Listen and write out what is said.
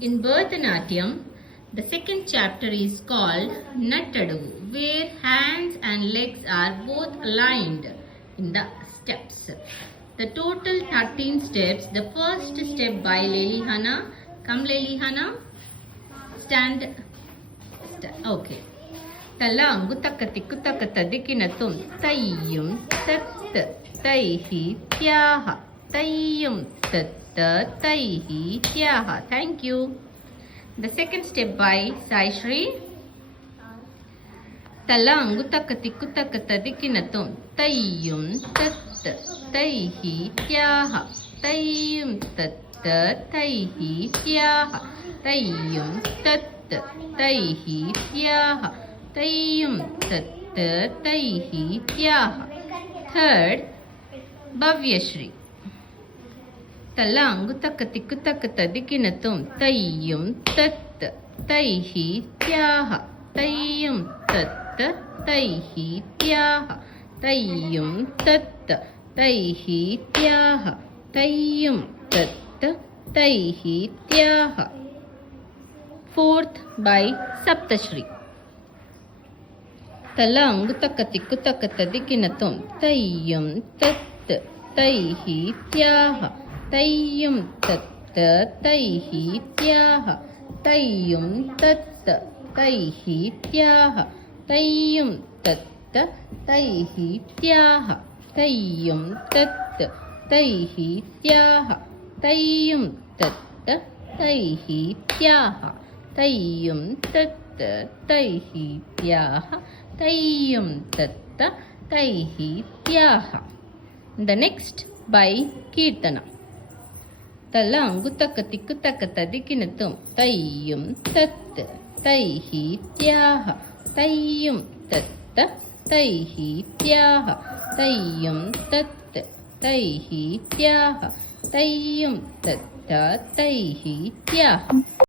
In Bharatanatyam, the second chapter is called Nattadu, where hands and legs are both aligned in the steps. The total 13 steps. The first step by Lelihana. Come Lelihana. Stand. Okay. Talang gutakati kutakatadikinatum tayyum tat taihi tyaha tayyum tat taihi tyaha. Thank you. The second step by Sai Shri. Talang gutakati kutakatadikinatum tayyum tat taihi tyaha tayyum tat taihi tyaha tayyum tat taihi tyaha tayyum tat taihi tyaha. Third, Bhavyashri. Talang gutakati kutakatadikinatum tayyum tat taihi tyaha tayyum tat taihi tyaha tayyum tat taihi tyaha tayyum tat taihi tyaha. Fourth, by Saptashri. Talang gutakati kutakatadikinatum tayyum tat taihi tyaha tayyum tat taihi tyaha tayyum tat taihi tyaha tayyum tat taihi tyaha tayyum tat taihi tyaha tayyum tat taihi tyaha tayyum tat taihi tyaha tayyum tat taihi tyaha. The next by Kirtana. Talang gutakati kutakatadikinatum tayyum tat taihi tyaha tayyum tat taihi tyaha tayyum tat taihi tyaha tayyum tat taihi tyaha.